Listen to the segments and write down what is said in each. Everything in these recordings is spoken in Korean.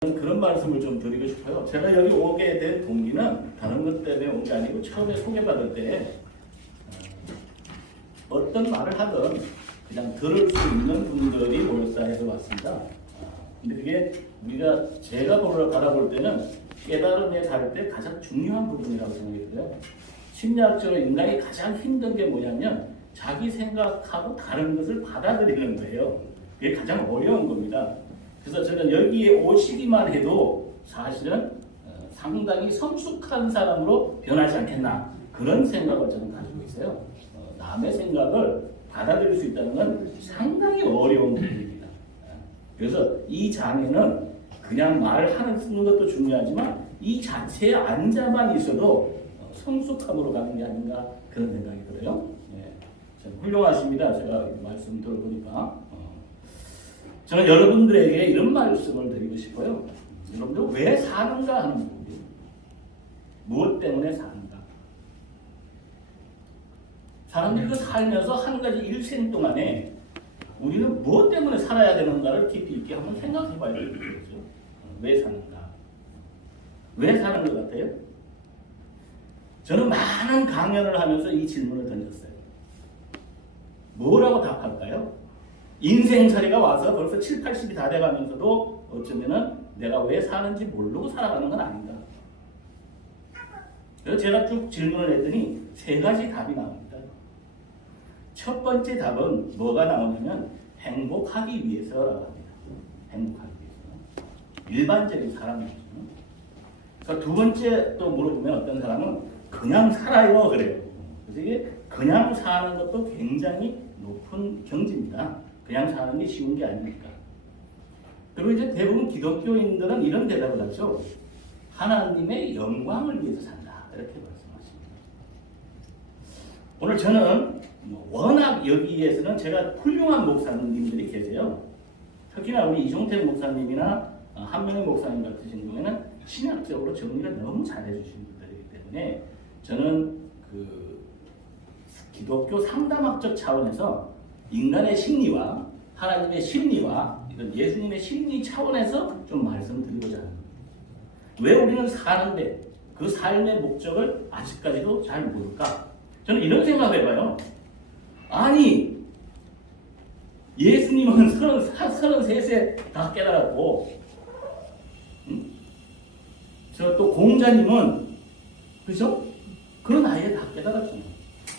그런 말씀을 좀 드리고 싶어요. 제가 여기 오게 된 동기는 다른 것 때문에 온 게 아니고 처음에 소개받을 때 어떤 말을 하든 그냥 들을 수 있는 분들이 모여서 왔습니다. 근데 그게 제가 바라볼 때는 깨달음에 갈 때 가장 중요한 부분이라고 생각이 들어요. 심리학적으로 인간이 가장 힘든 게 뭐냐면 자기 생각하고 다른 것을 받아들이는 거예요. 그게 가장 어려운 겁니다. 그래서 저는 여기에 오시기만 해도 사실은 상당히 성숙한 사람으로 변하지 않겠나 그런 생각을 저는 가지고 있어요. 남의 생각을 받아들일 수 있다는 건 상당히 어려운 부분입니다. 그래서 이 장애는 그냥 말하는 것도 중요하지만 이 자체에 앉아만 있어도 성숙함으로 가는 게 아닌가 그런 생각이 들어요. 참 훌륭하십니다. 제가 말씀 들어보니까 저는 여러분들에게 이런 말씀을 드리고 싶어요. 여러분들 왜 사는가 하는 부분이에요. 무엇 때문에 사는가. 사람들이 그 살면서 한 가지 일생 동안에 우리는 무엇 때문에 살아야 되는가를 깊이 있게 한번 생각해 봐야 되는 거죠. 왜 사는가? 왜 사는 것 같아요? 저는 많은 강연을 하면서 이 질문을 던졌어요. 뭐라고 답할까요? 인생살이가 와서 벌써 7, 80이 다 돼가면서도 어쩌면은 내가 왜 사는지 모르고 살아가는 건 아닌가. 그래서 제가 쭉 질문을 했더니 세 가지 답이 나옵니다. 첫 번째 답은 뭐가 나오냐면 행복하기 위해서라고 합니다. 행복하기 위해서. 일반적인 사람이죠. 그러니까 두 번째 또 물어보면 어떤 사람은 그냥 살아요 그래요. 그래서 이게 그냥 사는 것도 굉장히 높은 경지입니다. 그냥 사는 게 쉬운 게 아니니까. 그리고 이제 대부분 기독교인들은 이런 대답을 하죠. 하나님의 영광을 위해서 산다. 이렇게 말씀하십니다. 오늘 저는 워낙 여기에서는 제가 훌륭한 목사님들이 계세요. 특히나 우리 이종택 목사님이나 한명희 목사님 같으신 경우에는 신학적으로 정리를 너무 잘해주신 분들이기 때문에 저는 기독교 상담학적 차원에서 인간의 심리와 하나님의 심리와 이런 예수님의 심리 차원에서 좀 말씀드리고자 합니다. 왜 우리는 사는데 그 삶의 목적을 아직까지도 잘 모를까? 저는 이런 생각을 해봐요. 아니 예수님은 33세 다 깨달았고 저 또 공자님은 그죠? 그런 나이에 다 깨달았잖아요.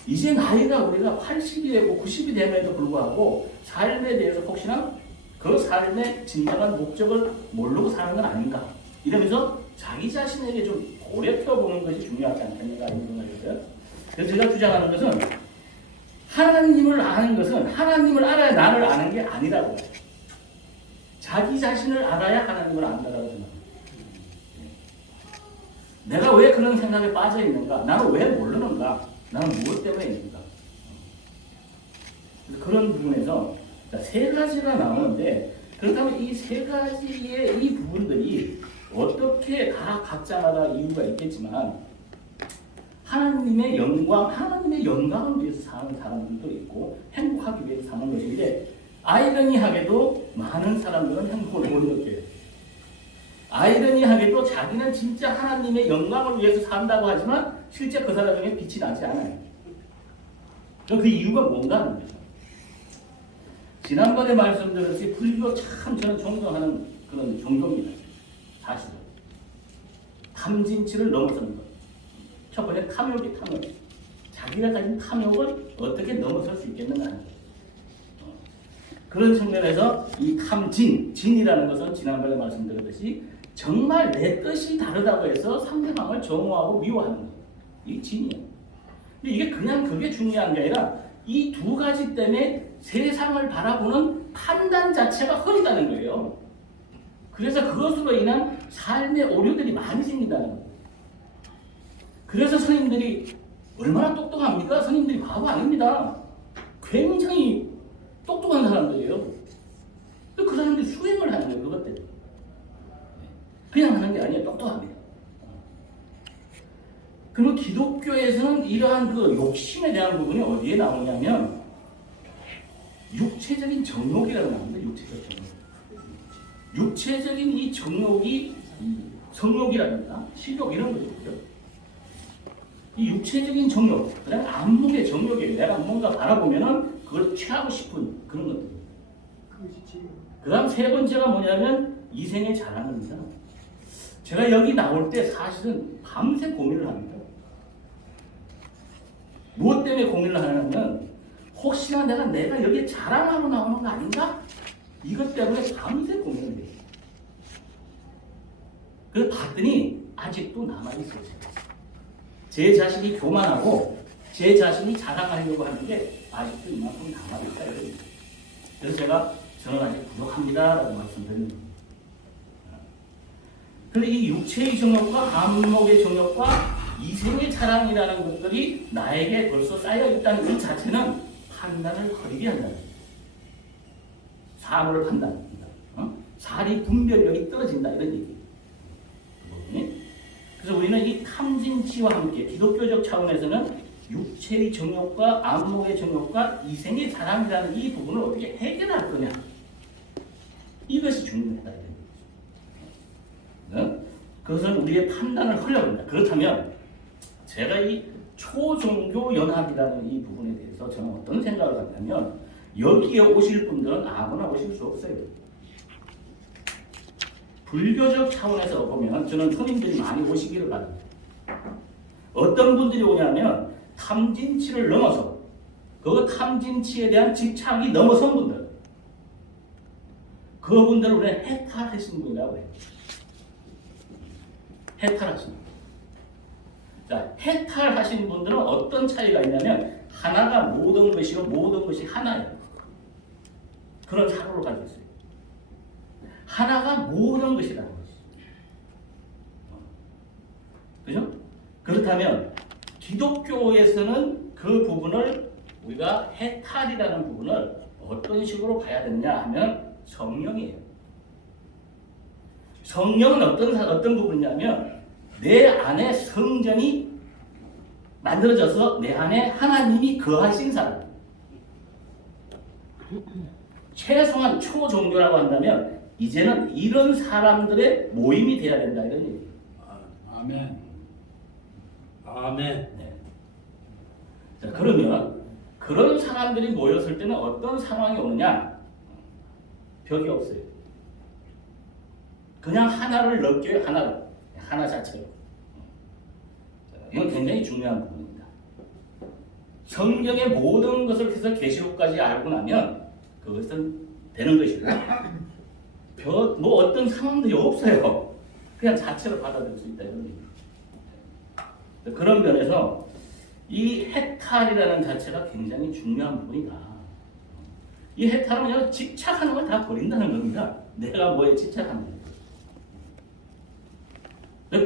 이제 나이가 우리가 80이 되고 90이 됨에도 불구하고 삶에 대해서 혹시나 그 삶의 진정한 목적을 모르고 사는 건 아닌가 이러면서 자기 자신에게 좀 고려펴보는 것이 중요하지 않겠는가 이런 생각이 들어요. 그래서 제가 주장하는 것은 하나님을 아는 것은 하나님을 알아야 나를 아는 게 아니라고 해요. 자기 자신을 알아야 하나님을 안다라고 생각합니다. 내가 왜 그런 생각에 빠져 있는가? 나는 왜 모르는가? 나는 무엇 때문에 있는가? 그런 부분에서 세 가지가 나오는데 그렇다면 이 세 가지의 이 부분들이 어떻게 각자마다 이유가 있겠지만 하나님의 영광을 위해서 사는 사람들도 있고 행복하기 위해서 사는 것인데 아이러니하게도 많은 사람들은 행복을 못 느껴요. 아이러니하게도 자기는 진짜 하나님의 영광을 위해서 산다고 하지만 실제 그 사람에게 빛이 나지 않아요. 그 이유가 뭔가 하는 거죠. 지난번에 말씀드렸듯이 불교 참 저는 존경하는 그런 종교입니다. 사실은. 탐진치를 넘어서는 것. 첫 번째 탐욕이 탐욕. 자기가 가진 탐욕을 어떻게 넘어설 수 있겠는가 하는 거죠. 그런 측면에서 이 진이라는 것은 지난번에 말씀드렸듯이 정말 내 뜻이 다르다고 해서 상대방을 정오하고 미워하는 거예요. 이게 진이에요. 근데 이게 그냥 그게 중요한 게 아니라 이 두 가지 때문에 세상을 바라보는 판단 자체가 흐리다는 거예요. 그래서 그것으로 인한 삶의 오류들이 많이 생긴다는 거예요. 그래서 스님들이 얼마나 똑똑합니까? 스님들이 바보 아닙니다. 굉장히 똑똑한 사람들이에요. 그 사람들이 수행을 하는 거예요. 그것 때문에. 그냥 하는 게 아니에요. 똑똑합니다. 그러면 기독교에서는 이러한 그 욕심에 대한 부분이 어디에 나오냐면 육체적인 정욕이라고 나옵니다. 육체적 정욕. 육체적인 이 정욕이 성욕이라든가 식욕 이런 거죠. 이 육체적인 정욕, 그다음에 안목의 정욕이에요. 내가 뭔가 바라보면은 그걸 취하고 싶은 그런 것들. 그다음 세 번째가 뭐냐면 이생의 자랑입니다. 제가 여기 나올 때 사실은 밤새 고민을 합니다. 무엇 때문에 고민을 하냐면 혹시나 내가 여기에 자랑하러 나오는 거 아닌가? 이것 때문에 밤새 고민을 해요. 그래서 봤더니 아직도 남아있어요. 제 자신이 교만하고 제 자신이 자랑하려고 하는 게 아직도 이만큼 남아있다. 그래서 제가 저는 아직 부족합니다 라고 말씀드립니다. 그런데 이 육체의 정욕과 안목의 정욕과 이생의 자랑이라는 것들이 나에게 벌써 쌓여 있다는 이 자체는 판단을 허리게 한다는 거예요. 사물을 판단합니다. 사리 분별력이 떨어진다 이런 얘기예요. 그래서 우리는 이 탐진치와 함께 기독교적 차원에서는 육체의 정욕과 안목의 정욕과 이생의 자랑이라는 이 부분을 어떻게 해결할 거냐, 이것이 중요하다. 그것은 우리의 판단을 흘려본다. 그렇다면 제가 이 초종교 연합이라는 이 부분에 대해서 저는 어떤 생각을 갖냐면 여기에 오실 분들은 아무나 오실 수 없어요. 불교적 차원에서 보면 저는 성인들이 많이 오시기를 바랍니다. 어떤 분들이 오냐면 탐진치를 넘어서 그 탐진치에 대한 집착이 넘어선 분들, 그분들을 우리는 해탈하신 분이라고 해요. 해탈하신 분. 자, 해탈하신 분들은 어떤 차이가 있냐면 하나가 모든 것이고 모든 것이 하나예요. 그런 사고를 가지고 있어요. 하나가 모든 것이라는 것이죠. 그죠? 그렇다면 기독교에서는 그 부분을 우리가 해탈이라는 부분을 어떤 식으로 봐야 되느냐 하면 성령이에요. 성령은 어떤 부분이냐면 내 안에 성전이 만들어져서 내 안에 하나님이 거하신 사람. 최소한 초종교라고 한다면 이제는 이런 사람들의 모임이 돼야 된다 이런 얘기예요. 아멘. 아멘. 네. 자, 그러면 그런 사람들이 모였을 때는 어떤 상황이 오느냐? 벽이 없어요. 그냥 하나를 넘겨요. 하나 자체로. 이건 굉장히 중요한 부분입니다. 성경의 모든 것을 해서 계시록까지 알고 나면 그것은 되는 것이고 뭐 어떤 상황들이 없어요. 그냥 자체로 받아들일 수 있다 이런 얘기입니다. 그런 면에서 이 해탈이라는 자체가 굉장히 중요한 부분이다. 이 해탈은 집착하는 걸 다 버린다는 겁니다. 내가 뭐에 집착하는 거예요.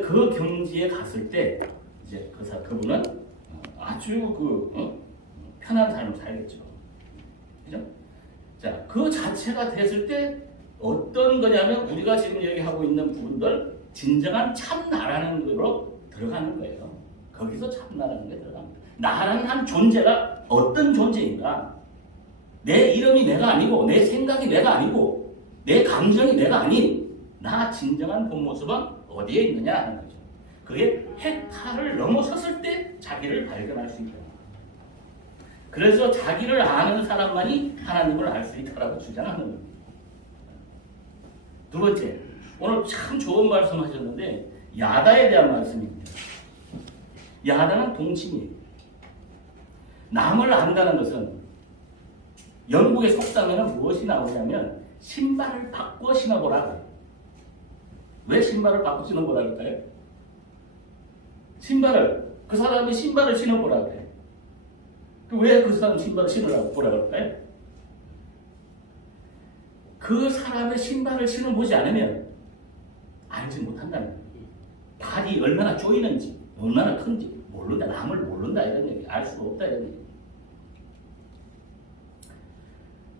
그 경지에 갔을 때 이제 그분은 아주 편한 삶을 살겠죠. 그죠? 자, 그 자체가 됐을 때 어떤 거냐면 우리가 지금 얘기하고 있는 부분들 진정한 참나라는 거로 들어가는 거예요. 거기서 참나라는 게 들어갑니다. 나라는 한 존재가 어떤 존재인가? 내 이름이 내가 아니고 내 생각이 내가 아니고 내 감정이 내가 아닌 나 진정한 본 모습은 어디에 있느냐 하는 거죠. 그게 해탈을 넘어섰을 때 자기를 발견할 수 있다. 그래서 자기를 아는 사람만이 하나님을 알 수 있다라고 주장하는 겁니다. 두 번째, 오늘 참 좋은 말씀 하셨는데 야다에 대한 말씀입니다. 야다는 동침이에요. 남을 안다는 것은 영국의 속담에는 무엇이 나오냐면 신발을 바꿔 신어보라. 왜 신발을 바꿔 신어보라 그럴까요? 그 사람이 신발을 신어보라 그래. 왜 그 사람 신발을 신으라고 보라 그럴까요? 그 사람의 신발을 신어보지 않으면 알지 못한다는 거예요. 발이 얼마나 조이는지 얼마나 큰지 모른다. 남을 모른다 이런 얘기. 알 수가 없다 이런 얘기.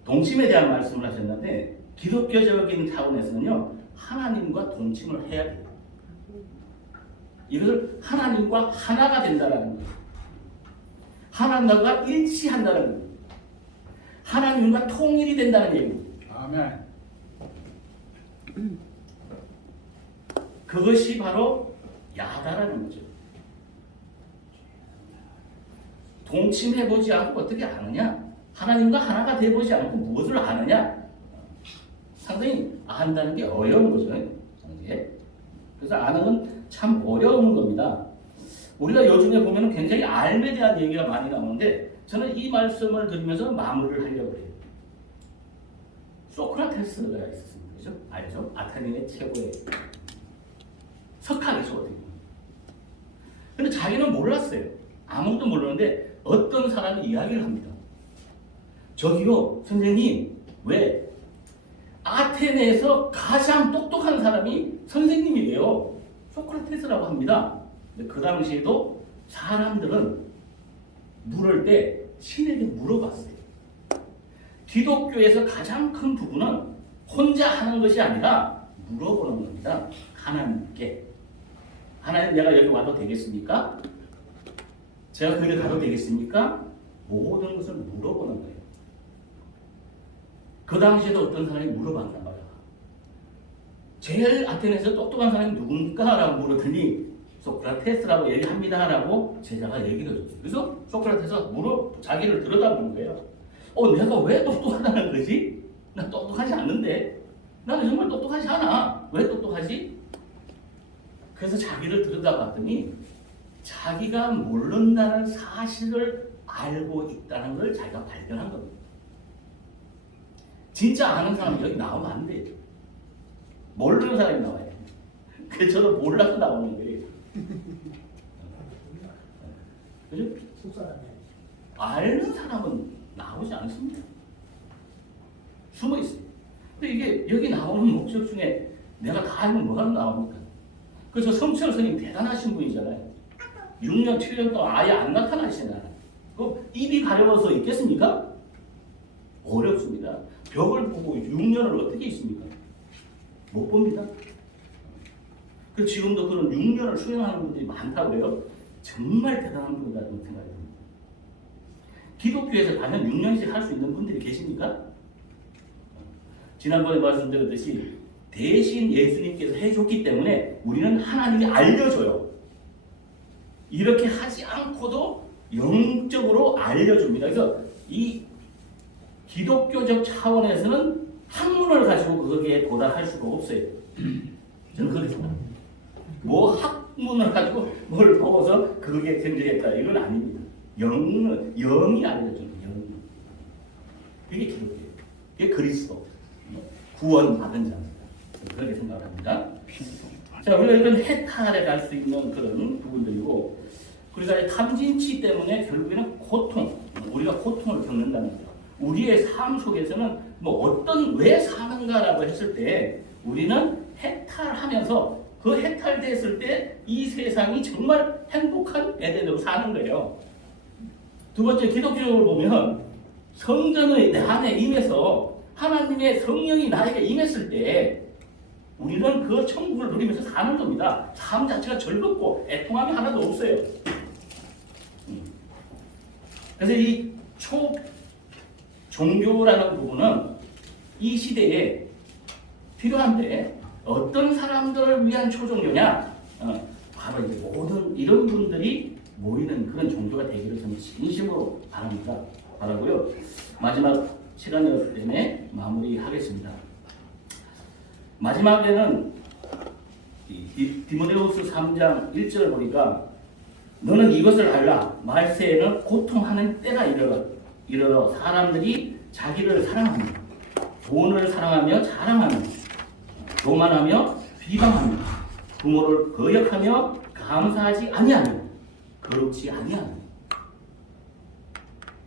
동침에 대한 말씀을 하셨는데 기독교적인 차원에서는요 하나님과 동침을 해야 돼요. 이것을 하나님과 하나가 된다는 거예요. 하나님과 일치한다는 거예요. 하나님과 통일이 된다는 얘기입니다. 아멘. 그것이 바로 야다라는 거죠. 동침해보지 않고 어떻게 아느냐? 하나님과 하나가 돼보지 않고 무엇을 아느냐? 상당히 안다는 게 어려운 거죠. 그래서 아는 건 참 어려운 겁니다. 우리가 요즘에 보면 굉장히 알에 대한 얘기가 많이 나오는데 저는 이 말씀을 들으면서 마무리를 하려고 해요. 소크라테스가 있었습니다. 그죠? 알죠? 아테네의 최고의 석학이죠. 근데 자기는 몰랐어요. 아무것도 모르는데 어떤 사람이 이야기를 합니다. 저기요, 선생님, 왜 아테네에서 가장 똑똑한 사람이 선생님이래요. 소크라테스라고 합니다. 근데 그 당시에도 사람들은 물을 때 신에게 물어봤어요. 기독교에서 가장 큰 부분은 혼자 하는 것이 아니라 물어보는 겁니다. 하나님께. 하나님, 내가 여기 와도 되겠습니까? 제가 거기 가도 되겠습니까? 모든 것을 물어보는 거예요. 그 당시에도 어떤 사람이 물어봤단 말이야. 제일 아테네에서 똑똑한 사람이 누굽니까? 라고 물었더니 소크라테스라고 얘기합니다. 라고 제자가 얘기를 해줬어요. 그래서 소크라테스가 자기를 들여다보는 거예요. 내가 왜 똑똑하다는 거지? 나 똑똑하지 않는데. 나는 정말 똑똑하지 않아. 왜 똑똑하지? 그래서 자기를 들여다봤더니 자기가 모른다는 사실을 알고 있다는 걸 자기가 발견한 겁니다. 진짜 아는 사람이 여기 나오면 안 돼요. 모르는 사람이 나와요. 그래서 저도 몰라서 나오는 거예요. 그죠? 아는 사람은 나오지 않습니다. 숨어 있어요. 근데 이게 여기 나오는 목적 중에 내가 다 알면 뭐가 나옵니까? 그래서 성철 스님 대단하신 분이잖아요. 6년, 7년 동안 아예 안 나타나시잖아요. 그 입이 가려워서 있겠습니까? 어렵습니다. 벽을 보고 6년을 어떻게 있습니까? 못 봅니다. 그 지금도 그런 6년을 수행하는 분들이 많다고 해요. 정말 대단한 분이라고 생각이 듭니다. 기독교에서 과연 6년씩 할 수 있는 분들이 계십니까? 지난번에 말씀드렸듯이 대신 예수님께서 해줬기 때문에 우리는 하나님이 알려줘요. 이렇게 하지 않고도 영적으로 알려줍니다. 그래서 이 기독교적 차원에서는 학문을 가지고 거기에 도달할 수가 없어요. 저는 그렇게 생각합니다. 뭐 학문을 가지고 뭘 보고서 그게 견제했다 이건 아닙니다. 영이 알려주는 영. 그게 기독교예요. 그게 그리스도. 구원받은 자입니다. 그렇게 생각합니다. 자, 우리가 이런 해탈에 갈 수 있는 그런 부분들이고, 우리가 탐진치 때문에 결국에는 우리가 고통을 겪는다는 거죠. 우리의 삶 속에서는 왜 사는가라고 했을 때 우리는 해탈하면서 그 해탈됐을 때 이 세상이 정말 행복한 에덴으로 사는 거예요. 두 번째, 기독교적으로 보면 성전의 내 안에 임해서 하나님의 성령이 나에게 임했을 때 우리는 그 천국을 누리면서 사는 겁니다. 삶 자체가 즐겁고 애통함이 하나도 없어요. 그래서 이 종교라는 부분은 이 시대에 필요한데 어떤 사람들을 위한 초종교냐? 바로 이제 모든 이런 분들이 모이는 그런 종교가 되기를 저는 진심으로 바라고요. 마지막 시간이었기 때문에 마무리하겠습니다. 마지막에는 디모데후서 3장 1절을 보니까 너는 이것을 알라. 말세에는 고통하는 때가 이르러 사람들이 자기를 사랑하며 돈을 사랑하며 자랑하며 교만하며 비방하며 부모를 거역하며 감사하지 아니하며 거룩지 아니하며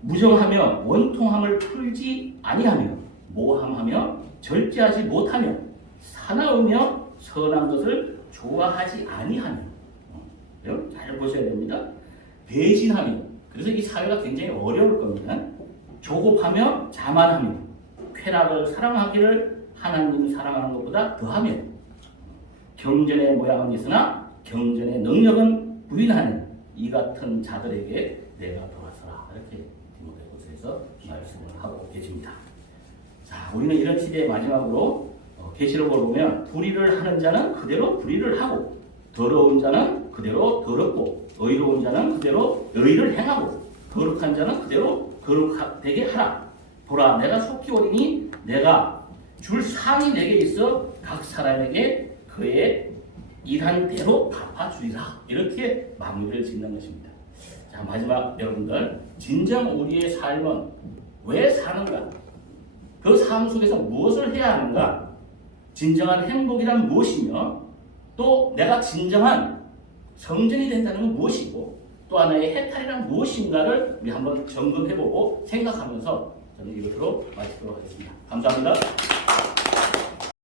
무정하며 원통함을 풀지 아니하며 모함하며 절제하지 못하며 사나우며 선한 것을 좋아하지 아니하며 잘 보셔야 됩니다. 배신하며 그래서 이 사회가 굉장히 어려울 겁니다. 조급하며 자만하며 쾌락을 사랑하기를 하나님 사랑하는 것보다 더하며 경전의 모양은 있으나 경전의 능력은 부인하는 이 같은 자들에게 내가 돌아서라. 이렇게 디모데후서에서 말씀을 하고 계십니다. 자, 우리는 이런 시대의 마지막으로 계시록을 보면 불의를 하는 자는 그대로 불의를 하고 더러운 자는 그대로 더럽고 의로운 자는 그대로 의를 행하고 거룩한 자는 그대로 거룩되게 하라. 보라 내가 속히 오리니 내가 줄 상이 내게 있어 각 사람에게 그의 일한 대로 갚아주리라. 이렇게 마무리를 짓는 것입니다. 자, 마지막 여러분들, 진정 우리의 삶은 왜 사는가? 그 삶 속에서 무엇을 해야 하는가? 진정한 행복이란 무엇이며 또 내가 진정한 성전이 된다는 건 무엇이고 또 하나의 해탈이란 무엇인가를 우리 한번 점검해보고 생각하면서 저는 이것으로 마치도록 하겠습니다. 감사합니다.